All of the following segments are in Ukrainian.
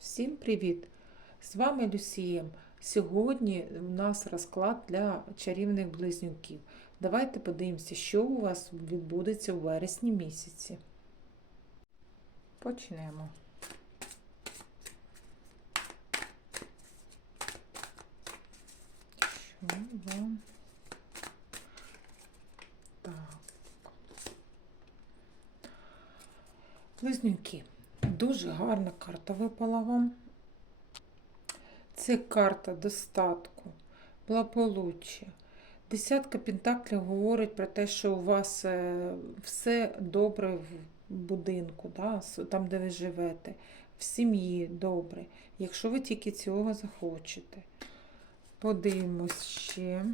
Всім привіт! З вами Люсія. Сьогодні у нас розклад для чарівних близнюків. Давайте подивимося, що у вас відбудеться у вересні місяці. Почнемо. Що вам? Так. Близнюки. Дуже гарна карта випала вам. Це карта достатку, благополуччя. Десятка пентаклів говорить про те, що у вас е, все добре в будинку, да, там, де ви живете, в сім'ї добре, якщо ви тільки цього захочете. Подивимось ще,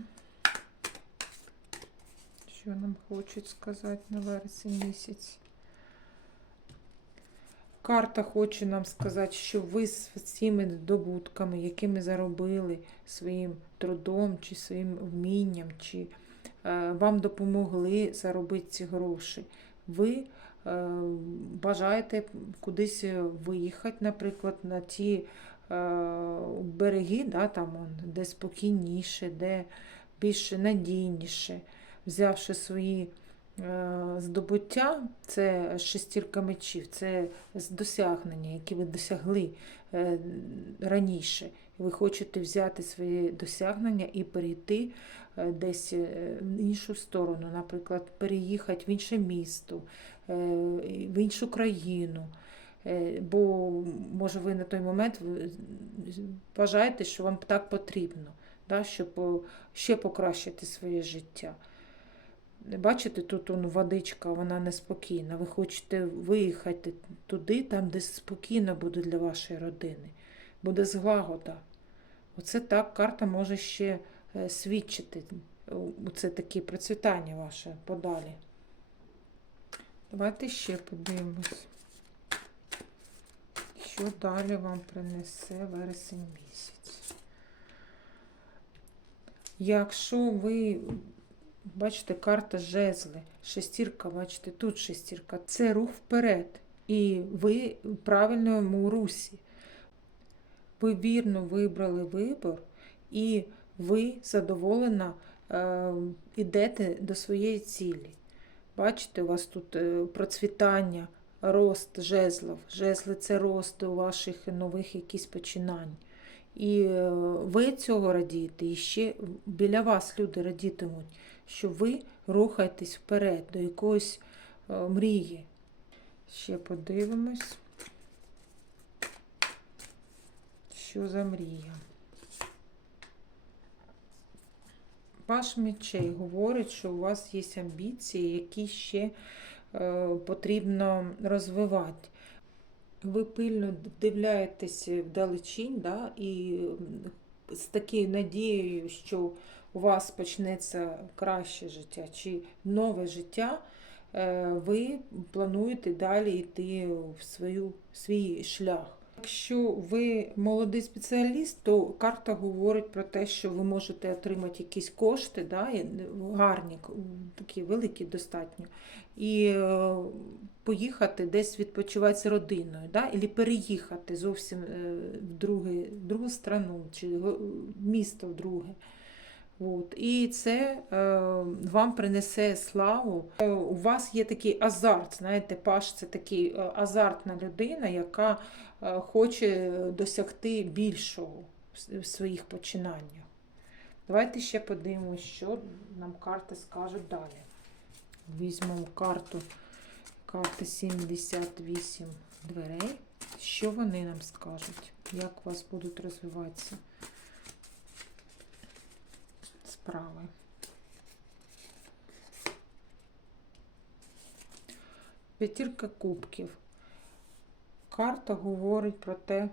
що нам хочуть сказати на вересень місяць. Карта хоче нам сказати, що ви з цими добутками, якими заробили своїм трудом, чи своїм вмінням, чи е, вам допомогли заробити ці гроші. Ви е, бажаєте кудись виїхати, наприклад, на ті е, береги, да, там, де спокійніше, де більш надійніше, взявши свої здобуття, це шестірка мечів, це досягнення, які ви досягли е, раніше. Ви хочете взяти свої досягнення і перейти е, десь е, в іншу сторону, наприклад, переїхати в інше місто, е, в іншу країну. Е, Бо, може, ви на той момент вважаєте, що вам так потрібно, да, щоб ще покращити своє життя. Бачите, тут он, водичка, вона неспокійна. Ви хочете виїхати туди, там, де спокійно буде для вашої родини, буде злагода. Оце так карта може ще е, свідчити. Це таке процвітання ваше подалі. Давайте ще подивимось, що далі вам принесе вересень місяць. Якщо ви Бачите, карта жезли, шестірка, бачите, тут шестірка. Це рух вперед. І ви в правильному русі. Ви вірно вибрали вибор, і ви задоволено е, йдете до своєї цілі. Бачите, у вас тут е, процвітання, рост жезлов. Жезли це рост у ваших нових якісь починань. І е, ви цього радієте, і ще біля вас люди радітимуть що ви рухаєтесь вперед до якоїсь е, мрії. Ще подивимось, що за мрія. Ваш мечей говорить, що у вас є амбіції, які ще е, потрібно розвивати. Ви пильно вдивляєтесь вдалечінь, да, і з такою надією, що у вас почнеться краще життя чи нове життя, е, ви плануєте далі йти в свою, свій шлях. Якщо ви молодий спеціаліст, то карта говорить про те, що ви можете отримати якісь кошти, да, гарні, такі великі достатньо, і е, поїхати десь відпочивати з родиною, да, або переїхати зовсім е, в, друге, в другу страну чи місто в друге. От. І це е, вам принесе славу. Е, у вас є такий азарт, знаєте, Паш це такий е, азартна людина, яка е, хоче досягти більшого в своїх починаннях. Давайте ще подивимося, що нам карти скажуть далі. Візьмемо карту, карти 78 дверей. Що вони нам скажуть? Як у вас будуть розвиватися? Справи. П'ятірка кубків. Карта говорить про те,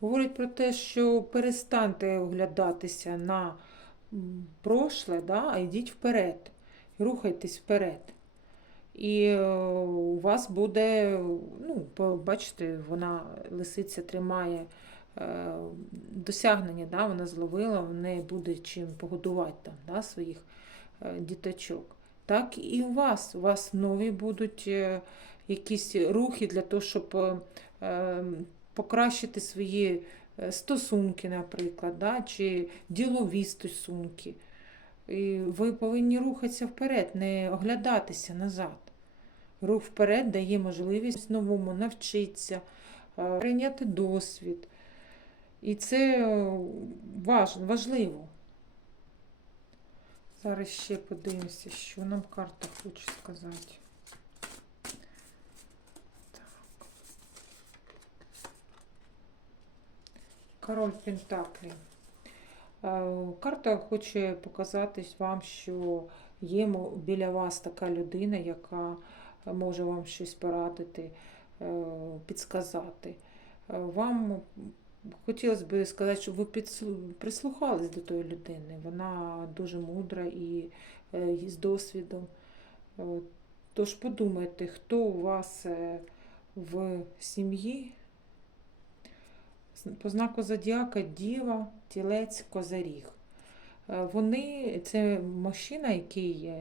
говорить про те, що перестаньте оглядатися на прошле, да, а йдіть вперед. Рухайтесь вперед. І е, у вас буде, ну, бачите, вона лисиця тримає досягнення, да, вона зловила, в неї буде чим погодувати там, да, своїх е, діточок. Так і у вас. У вас нові будуть е, якісь рухи для того, щоб е, е, покращити свої е, стосунки, наприклад, да, чи ділові стосунки. І ви повинні рухатися вперед, не оглядатися назад. Рух вперед дає можливість новому навчитися, е, прийняти досвід. І це е, важ, важливо. Зараз ще подивимося, що нам карта хоче сказати. Так. Король Пентаклів. Е, Карта хоче показати вам, що є біля вас така людина, яка може вам щось порадити, е, підсказати. Вам хотілося б сказати, щоб ви прислухались до тої людини. Вона дуже мудра і е, з досвідом. Е, Тож подумайте, хто у вас е, в сім'ї. По знаку зодіака Діва, Тілець, Козаріг. Вони, це мужчина, який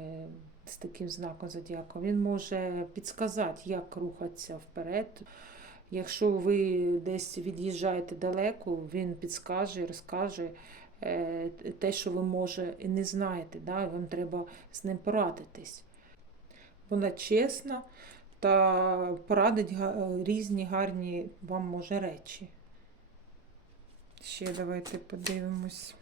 з таким знаком зодіака, він може підсказати, як рухатися вперед. Якщо ви десь від'їжджаєте далеко, він підскаже, розкаже е, те, що ви може і не знаєте. Да? Вам треба з ним порадитись. Вона чесна та порадить різні гарні вам може речі. Ще давайте подивимось.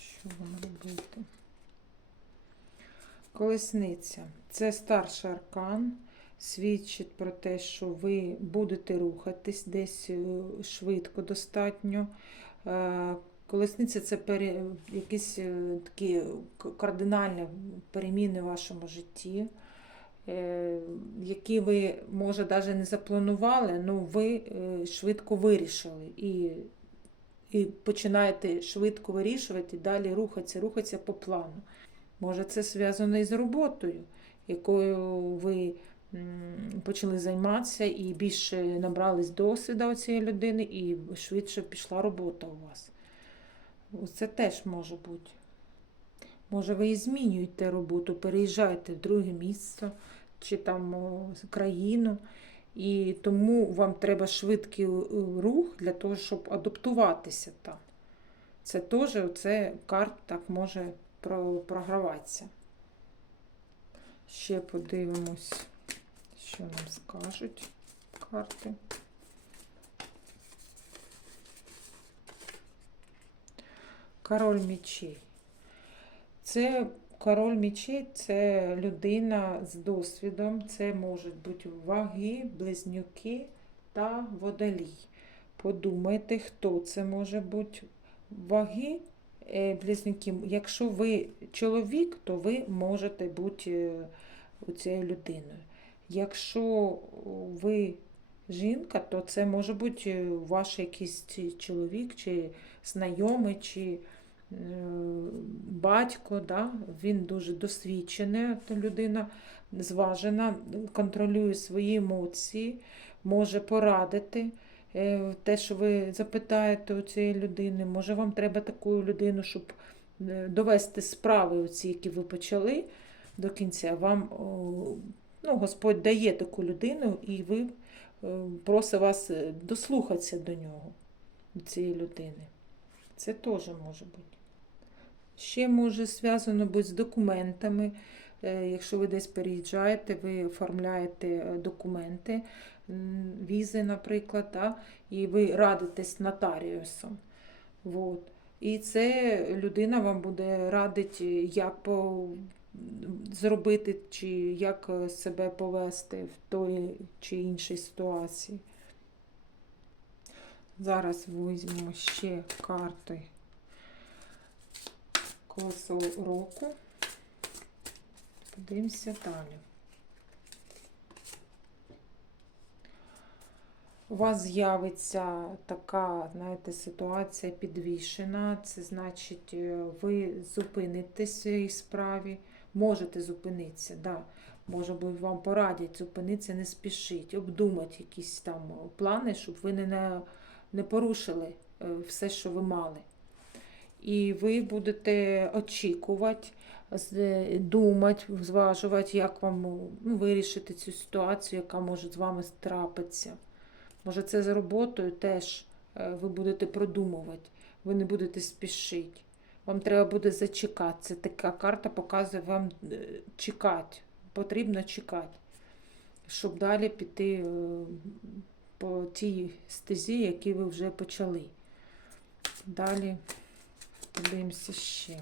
Що вам робити? Колесниця. Це старший аркан. Свідчить про те, що ви будете рухатись десь е, швидко достатньо. Е, Колесниця це пере, якісь е, такі кардинальні переміни в вашому житті, які ви, може, навіть не запланували, але ви швидко вирішили. І, і починаєте швидко вирішувати, і далі рухатися, рухатися по плану. Може, це зв'язано із роботою, якою ви почали займатися і більше набрались досвіду цієї людини, і швидше пішла робота у вас. Це теж може бути. Може, ви і змінюєте роботу, переїжджаєте в друге місце чи там країну, і тому вам треба швидкий е, рух для того, щоб адаптуватися там. Це теж оце карт так може програватися. Ще подивимось, що нам скажуть карти. Король мечей. Це король мечей це людина з досвідом. Це можуть бути ваги, близнюки та водолій. Подумайте, хто це може бути ваги, близнюки. Якщо ви чоловік, то ви можете бути е, цією людиною. Якщо ви жінка, то це може бути е, ваш якийсь чоловік, чи знайомий, чи е, батько. Да? Він дуже досвідчена людина, зважена, контролює свої емоції, може порадити. Е, Те, що ви запитаєте у цієї людини, може вам треба таку людину, щоб е, довести справи, оці, які ви почали до кінця. Вам ну, Господь дає таку людину, і ви е, просить вас дослухатися до нього, до цієї людини. Це теж може бути. Ще може зв'язано бути з документами. Е, Якщо ви десь переїжджаєте, ви оформляєте е, документи, візи, наприклад, да, і ви радитесь нотаріусом. Вот. І це людина вам буде радити, як по... зробити, чи як е, себе повести в той чи іншій ситуації. Зараз візьмемо ще карти колесо року. Подивимося далі. У вас з'явиться така, знаєте, ситуація підвішена. Це значить, е, ви зупинитесь в своїй справі, можете зупинитися, да. Може бути, вам порадять зупинитися, не спішіть, обдумати якісь там плани, щоб ви не, не порушили е, все, що ви мали. І ви будете очікувати думати, зважувати, як вам ну, вирішити цю ситуацію, яка може з вами трапитися. Може, це з роботою теж е, ви будете продумувати, ви не будете спішити. Вам треба буде зачекати. Це така карта показує вам е, чекати. Потрібно чекати, щоб далі піти е, по тій стезі, які ви вже почали. Далі подивимося ще.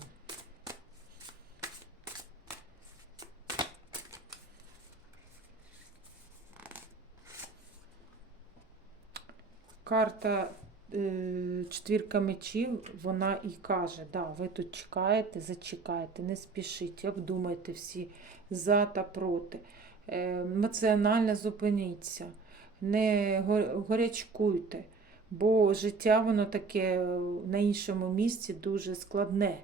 Карта е, четвірка мечів, вона і каже, да, ви тут чекаєте, зачекаєте, не спішіть, обдумайте всі за та проти. Е, емоціонально зупиніться, не горячкуйте, бо життя воно таке е, на іншому місці дуже складне.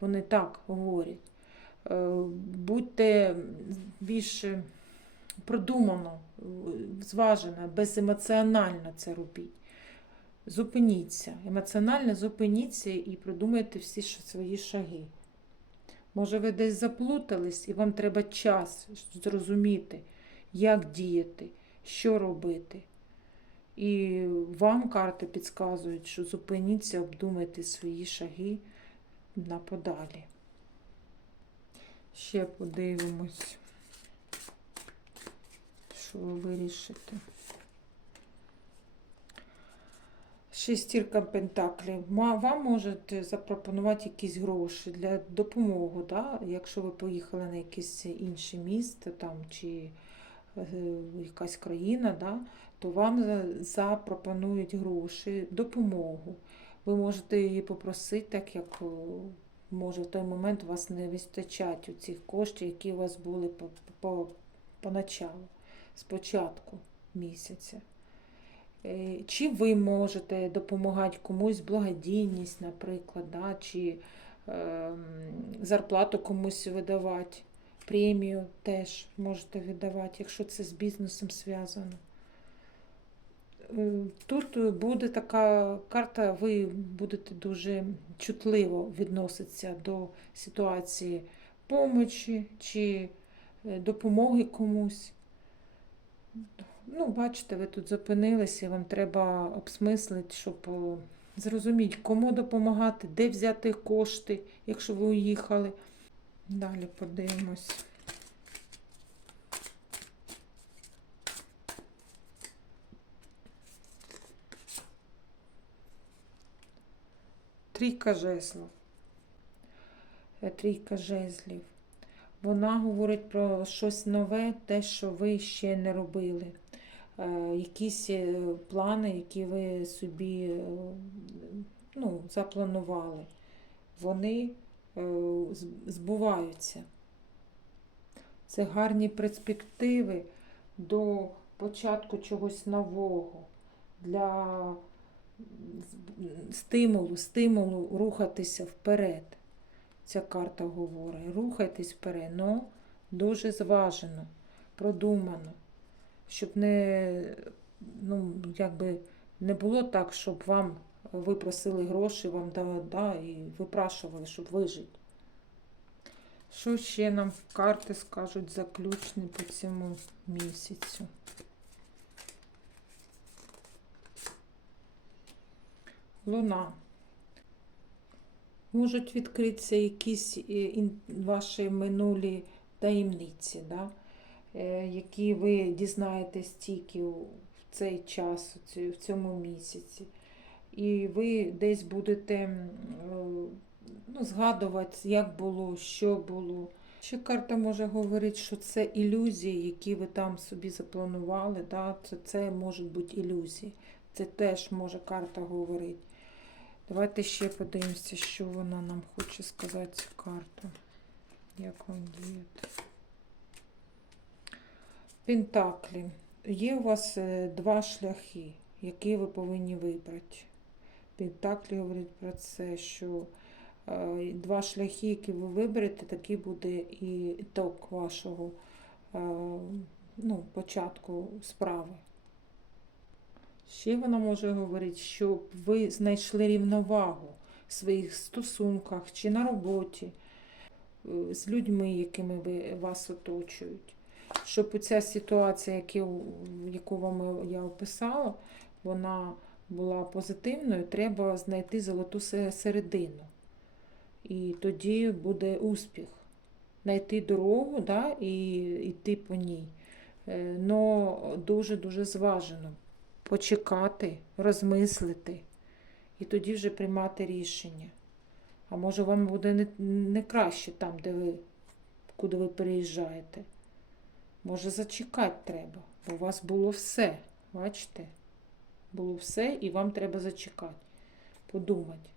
Вони так говорять. Будьте більш продумано, зважено, беземоціонально це робіть. Зупиніться, емоціонально зупиніться і продумайте всі свої шаги. Може, ви десь заплутались, і вам треба час зрозуміти, як діяти, що робити. І вам карти підказують, що зупиніться, обдумайте свої шаги на подалі. Ще подивимось, що ви вирішите. Шестірка пентаклів. Вам можуть запропонувати якісь гроші для допомоги, да? якщо ви поїхали на якесь інше місто там, чи е, якась країна, да? то вам запропонують гроші, допомогу. Ви можете її попросити, так як може в той момент у вас не вистачать у цих коштів, які у вас були по, по, поначалу, спочатку місяця. Е, Чи ви можете допомагати комусь благодійність, наприклад, да? чи е, зарплату комусь видавати, премію теж можете видавати, якщо це з бізнесом зв'язано. Е, Тут буде така карта, ви будете дуже чутливо відноситися до ситуації помочі чи е, допомоги комусь. Ну, бачите, ви тут зупинилися, вам треба обсмислити, щоб е, зрозуміти, кому допомагати, де взяти кошти, якщо ви уїхали. Далі подивимось. Трійка жезлів. Е, Трійка жезлів. Вона говорить про щось нове, те, що ви ще не робили. Е, Якісь е, плани, які ви собі е, ну, запланували, вони збуваються. Це гарні перспективи до початку чогось нового, для стимулу, стимулу рухатися вперед. Ця карта говорить. Рухайтесь вперед, але дуже зважено, продумано, щоб не, ну, якби не було так, щоб вам ви просили гроші, вам да, да, і випрашували, щоб вижити. Що ще нам карти скажуть заключні по цьому місяцю? Луна. Можуть відкритися якісь е, ваші минулі таємниці, да? Е, які ви дізнаєтесь тільки в цей час, в цьому місяці. І ви десь будете е, ну, згадувати, як було, що було. Ще карта може говорити, що це ілюзії, які ви там собі запланували. Да? Це, це можуть бути ілюзії. Це теж може карта говорити. Давайте ще подивимося, що вона нам хоче сказати ця карта. Як вам діяти? Пентаклі. Є у вас е, два шляхи, які ви повинні вибрати. Пентаклі говорить про це, що е, два шляхи, які ви виберете, такий буде і ітог вашого е, ну, початку справи. Ще вона може говорити, щоб ви знайшли рівновагу в своїх стосунках чи на роботі. з людьми, якими ви вас оточують. Щоб ця ситуація, яку, вам я описала, вона була позитивною, треба знайти золоту середину. І тоді буде успіх. Знайти дорогу да, і йти по ній. Е, Но дуже-дуже зважено. Почекати, розмислити і тоді вже приймати рішення. А може вам буде не краще там, де ви, куди ви переїжджаєте. Може, зачекати треба, бо у вас було все. Бачите? Було все, і вам треба зачекати. Подумати.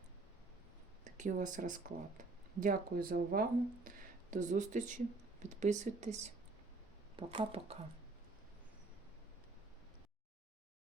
Такий у вас розклад. Дякую за увагу. До зустрічі. Підписуйтесь. Пока-пока.